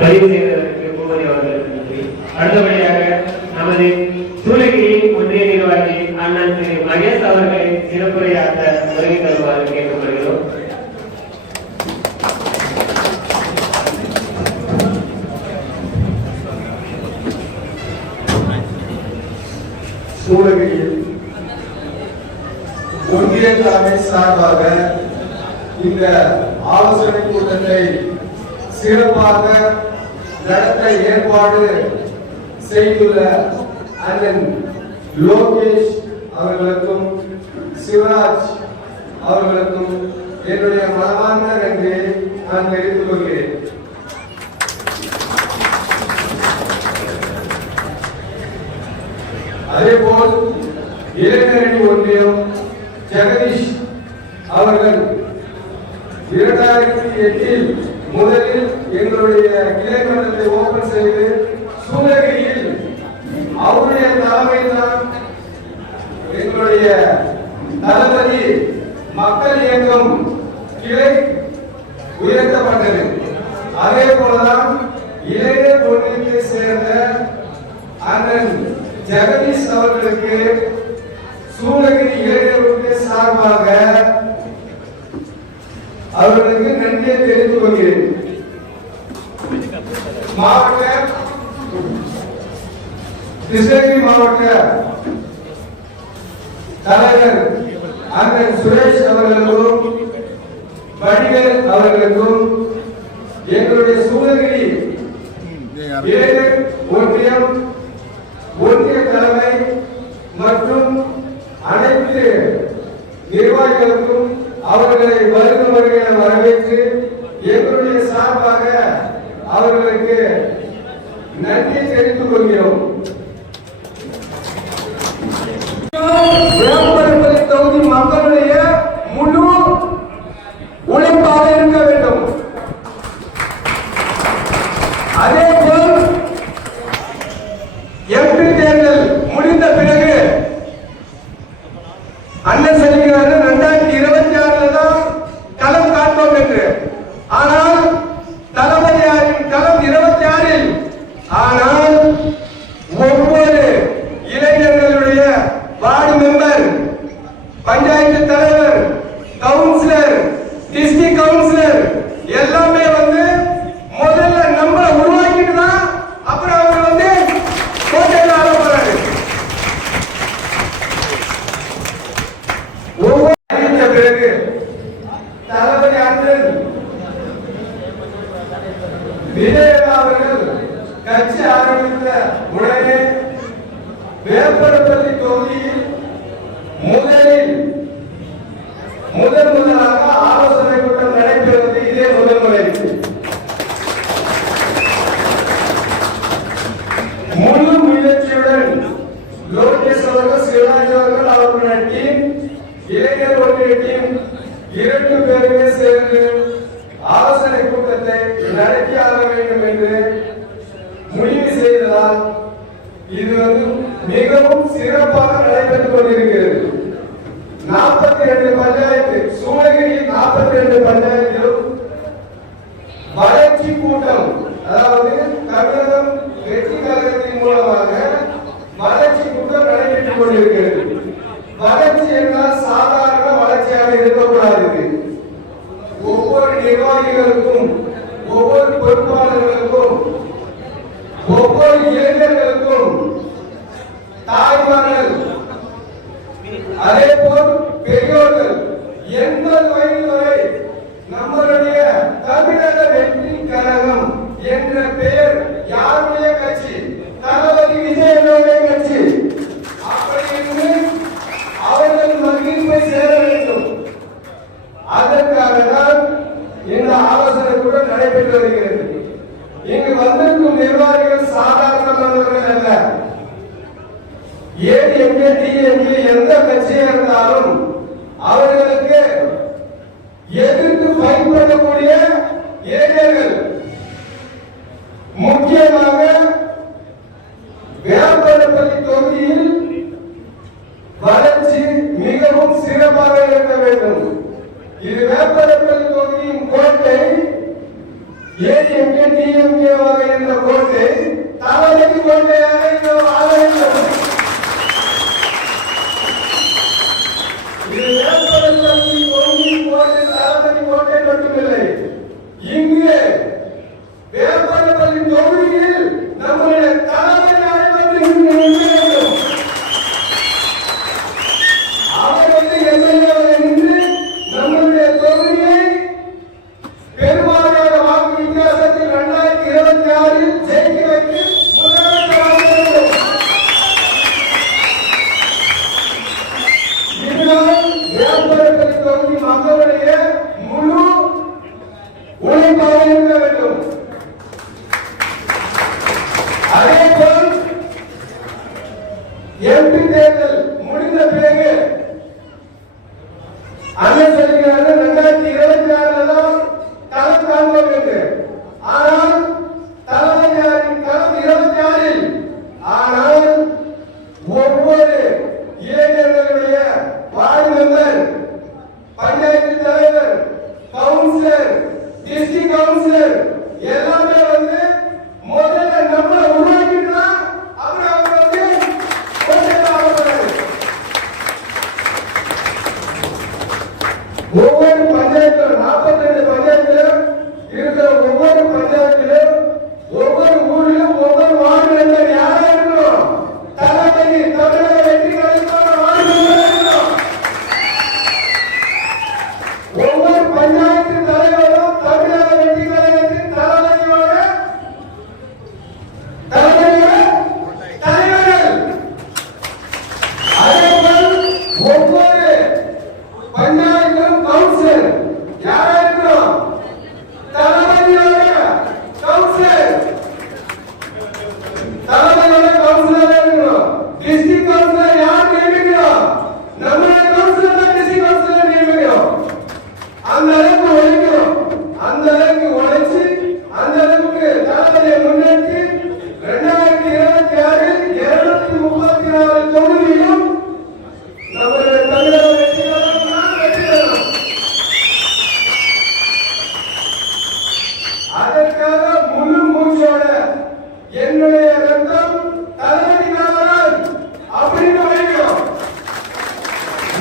பதிவு செய்ததற்கு பூபதி அவர்களுக்கு நன்றி. அடுத்தபடியாக நமது சூளகிரி ஒன்றிய நிர்வாகி அண்ணன் திரு மகேஷ் அவர்களை சிறப்புரையாற்ற வருகை தருமாறு கேட்டுக்கொள்கிறோம். சூளகிரியில் ஒன்றிய தலைமை சார்பாக இந்த ஆலோசனை கூட்டத்தை சிறப்பாக நடத்த ஏற்பாடு செய்துள்ள அண்ணன் லோகேஷ் அவர்களுக்கும் சிவராஜ் அவர்களுக்கும் என்னுடைய மனமார்ந்த நன்றியை நான் தெரிவித்துக் கொள்கிறேன். அதேபோல் இளைஞரணி ஒன்றியம் ஜெகதீஷ் அவர்கள் 2008 முதலில் எங்களுடைய கிளை மன்றத்தை ஓபன் செய்து சூளகிரியில் அவருடைய தலைமையில்தான் எங்களுடைய தளபதி மக்கள் இயக்கம் கிளை உயர்த்தப்பட்டது. அதே போலதான் இளைஞர் ஒன்றியத்தை சேர்ந்த அண்ணன் ஜெகதீஷ் அவர்களுக்கு சூளகிரி இளைஞர்களுக்கு சார்பாக அவர்களுக்கு நன்றியை தெரிவித்துக் கொள்கிறேன். கிருஷ்ணகிரி மாவட்ட தலைவர் அண்ணன் சுரேஷ் அவர்களுக்கும் வடிவேல் அவர்களுக்கும் எங்களுடைய சூளகிரி இளைஞர் ஒன்றியம் ஒன்றிய தலைமை மற்றும் அனைத்து நிர்வாகிகளுக்கும் அவர்களை வருகிற வரவேற்று எங்களுடைய சார்பாக அவர்களுக்கு நன்றி தெரிவித்துக் கொள்கிறோம். தொகுதி மக்களுடைய முழு உழைப்பாக இருக்க வேண்டும். அதேபோல் எம்பி தேர்தல் முடிந்த பிறகு அண்ணன் சொல்லுகிறார் 2026 தான் களம் காண்போம் என்று. ஆனால் தளபதியாரின் களம் 26. ஆனால் ஒவ்வொரு இளைஞர்களுடைய வார்டு மெம்பர், பஞ்சாயத்து தலைவர், கவுன்சிலர், டிஸ்ட்ரிக்ட் கவுன்சிலர் எல்லாமே முதல்ல நம்மளை உருவாக்கிட்டு தான் அப்புறம் அவர் கோட்டையில் ஆள போறாரு. ஒவ்வொரு பிறகு தளபதி அண்ணன் விஜயன் அவர்கள் கட்சி ஆரம்பித்த உடனே வேப்பரப்பள்ளி தொகுதியில் முதலாக ஆலோசனை கூட்டம் நடைபெறுவது இதே முதல் முறை. முழு முயற்சியுடன் லோகேஷ் அவர்கள், சிவராஜ் அவர்கள், அவர்களுடைய டீம், இளைஞர் ஒன்றிய டீம் 2 பேருமே சேர்ந்து ஆலோசனை கூட்டத்தை நடத்தியாக வேண்டும் என்று முடிவு செய்ததால் இது மிகவும் சிறப்பாக நடைபெற்றுக் கொண்டிருக்கிறது. 42 பஞ்சாயத்து, சூளகிரியில் 42 பஞ்சாயத்திலும் வளர்ச்சி கூட்டம், அதாவது தமிழகம் வெற்றி கழகத்தின் மூலமாக வளர்ச்சி கூட்டம் நடைபெற்றுக் கொண்டிருக்கிறது. வளர்ச்சி என்றால் சாதாரண வளர்ச்சியாக இருக்கக்கூடாது. ஒவ்வொரு நிர்வாகிகளுக்கும், ஒவ்வொரு பொறுப்பாளர்களுக்கும், ஒவ்வொரு இளைஞர்களுக்கும், தாய்மார்கள், அதே போல் பெரியோர்கள் 80 வயது வரை நம்மளுடைய தமிழக வெற்றி கழகம் என்ற பெயர் யாருடைய கட்சி? தளபதி விஜயனுடைய கட்சி. அப்படி அவர்கள் மகிழ்வை சேர வேண்டும். அதற்காக தான் இந்த ஆலோசனை கூட நடைபெற்று வருகிறது. இங்கு வந்திருக்கும் நிர்வாகிகள் சாதாரணமானவர்கள் அல்ல. ஏடிஎம்கே, டிஎம்கே எந்த கட்சியாக இருந்தாலும் அவர்களுக்கு எதிர்த்து ஃபைட் பண்ணக்கூடிய இளைஞர்கள். முக்கியமாக வேப்பரப்பள்ளி தொகுதியில் வளர்ச்சி மிகவும் சிறப்பாக இருக்க வேண்டும். இது வேப்பரப்பள்ளி தொகுதியின் கோட்டை. ஏடிஎம்கே, டிஎம்கே நம்பிக்கையாக இருந்த கோட்டை தளபதி கோட்டையாக இங்கு ஆக வேண்டும். இது வேப்பரப்பள்ளி கோட்டை தளபதி கோட்டை மட்டுமில்லை, இங்கு வேப்பரப்பள்ளி தொகுதியில் நம்முடைய தளபதி வந்து வேண்டும். அவர் வந்து எம்எல்ஏவாக நின்று நம்முடைய தொகுதியை பெரும்பாலான வாக்கு வித்தியாசத்தில் 2026 ஜெயிக்க வைத்து முதலமைச்சராக வேண்டும். இதுதான் வேப்பரப்பள்ளி தொகுதி மக்களுடைய முழு உழைப்பாக இருக்க வேண்டும். அதேபோல் எம்பி தேர்தல் முடிந்த பிறகு அண்ணன் சொல்கிறார்கள் 2026 தான் களம் காண்போம் என்று. ஆனால் தளபதியாரின் களம் 26-ல். ஆனால் ஒவ்வொரு இளைஞர்களுடைய வார்டு மெம்பர், பஞ்சாயத்து தலைவர், கவுன்சிலர், டிஸ்ட்ரிக்ட் கவுன்சிலர் எல்லாமே வந்து முதல்ல நம்மளை உருவாக்கிட்டா அப்புறம் அவங்க வந்து ஒவ்வொரு பஞ்சாயத்திலும் 42 பஞ்சாயத்திலும் இருக்கிற ஒவ்வொரு பஞ்சாயத்திலும் ஒவ்வொரு ஊரிலும் ஒவ்வொரு வார்டு மெம்பர் யாரா இருக்கணும்? தளபதி தமிழக வெற்றி கழகத்தோட வார்டு மெம்பர் இருக்கணும். ஒவ்வொரு பஞ்சாயத்து தலைவரும் தமிழக வெற்றி கழகத்தின் தளபதியோட தலைவர்கள். அதேபோல் ஒவ்வொரு பஞ்சாயத்திலும் கவுன்சிலர் யாரா இருக்கணும்? தளபதியோட கவுன்சிலர், தளபதியோட கவுன்சிலர் இருக்கணும். டிஸ்ட்ரிக்ட் கவுன்சிலர் யார் நியமிக்கணும்? நம்முடைய கவுன்சிலர் தான் டிஸ்ட்ரிக்ட் கவுன்சிலர் நியமிக்கணும். அந்த அளவுக்கு உழைக்கணும். அந்த அளவுக்கு உழைச்சு அந்த அளவுக்கு தளபதியை முன்னெடுத்து 2026 234 தொகுதியிலும் நம்முடைய தமிழக வெற்றி கழகம் தான் வெற்றி பெறும். அதற்காக முழு மூச்சோட என்னுடைய ரத்தம் தளபதிக்காக அப்படின்னு உழைக்கணும்.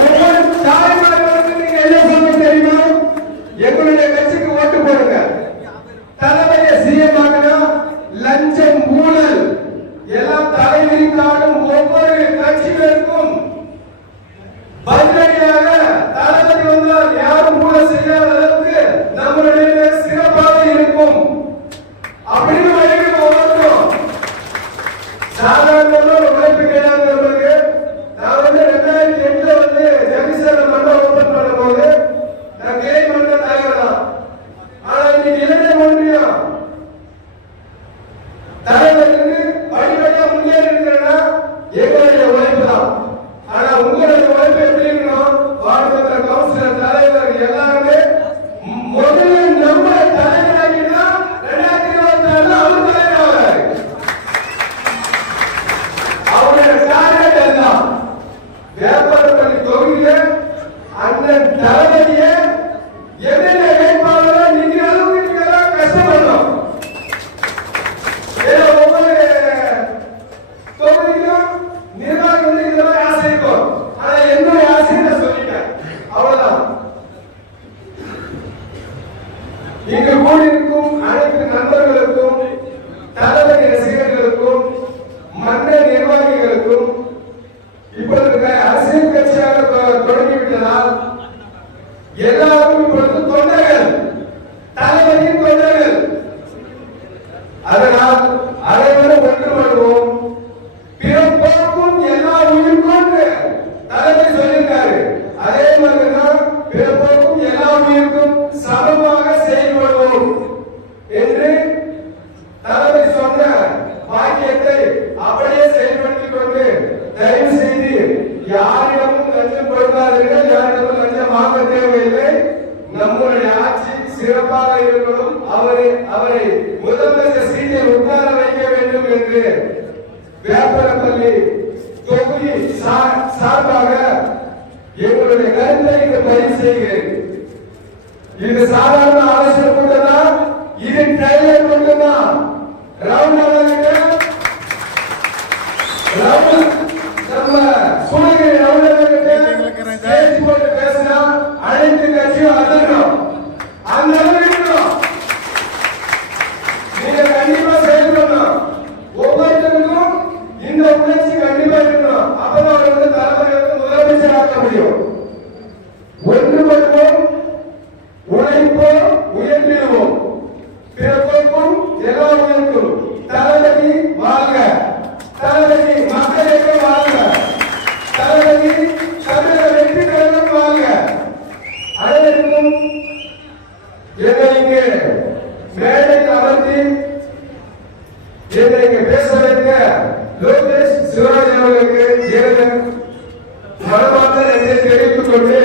ஒவ்வொரு தாய்மார்களுக்கு நீங்க என்ன சொல்ல தெரியுமா? எங்களுடைய கட்சிக்கு ஓட்டு போடுங்க. தளபதியை சிஎம் ஆகணும். லஞ்சம் ஊழல் எல்லாம் தலைவிரித்தாடும் ஒவ்வொரு கட்சிகளுக்கும் பதிலடியாக தளபதி வந்தால் யாரும் ஊழல் செய்யாத அளவுக்கு நம்மளுடைய சிறப்பாக இருக்கும் அப்படின்னு உழைக்கணும். ஒவ்வொருத்தரும் சாதாரண உழைப்பு கிடையாது நம்மளுக்கு. நான் வந்து 2008 வந்து ஜெகதீஸ்வர மண்டலம் ஓபன் பண்ணும்போது நான் கிளை மண்டல தலைவர் தான். ஆனா இன்னைக்கு இளைஞர் ஒன்றியம் தலைவருக்கு படிப்படியா முன்னேறி இருக்கிறேன்னா எங்களுடைய உழைப்பு தான். ஆனா உங்களுடைய உழைப்பு எப்படி இருக்கணும்? வார்டு மெம்பர், கவுன்சிலர், தலைவர் எல்லாருமே முதல்ல நம்ம தலைவராகினா 2024 அவர் தலைவராகிறார். அவருடைய டார்கெட் எல்லாம் வேப்பரப்பள்ளி தொகுதியில அண்ணன் தளபதியை எம்எல்ஏ வேட்பாளரை நீங்க அளவுக்கு நீங்க எல்லாம் கஷ்டப்படணும். ஒவ்வொரு தொகுதிக்கும் நிர்வாகம் வந்து இந்த மாதிரி ஆசை இருக்கும். ஆனா என்னுடைய ஆசையை நான் சொல்லிட்டேன், அவ்வளவுதான். இங்கு கூடியிருக்கும் அனைத்து நண்பர்களுக்கும், தளபதி ரசிகர்களுக்கும், மன்ற நிர்வாகிகளுக்கும் இப்பொழுது அரசியல் கட்சியாக தொடங்கிவிட்டதால் எல்லாரும் இப்பொழுது தொண்டர்கள், தளபதியின் தொண்டர்கள். அதனால் அனைவரும் ஒன்றுபடுவோம். பிறப்போக்கும் எல்லா உயிருக்கும் தளபதி சொல்லியிருக்காரு. அதே மாதிரிதான் பிறப்போக்கும் எல்லா உயிருக்கும் சமமாக செயல்படுவோம் என்று தளபதி சொன்ன வாக்கியத்தை அப்படியே செயல்படுத்திக் கொண்டு தயவு செய்து யாரிடமும் லஞ்சம் கொடுக்காதீர்கள், யாரிடமும் லஞ்சம் வாங்க தேவையில்லை. நம்முடைய ஆட்சி சிறப்பாக இருக்கணும். அவரை முதலமைச்சர் சீட்டில் உட்கார வைக்க வேண்டும் லோகேஷ் சிவராஜ் அவர்களுக்கு எனது மனமார்ந்த நன்றியை தெரிவித்துக் கொண்டு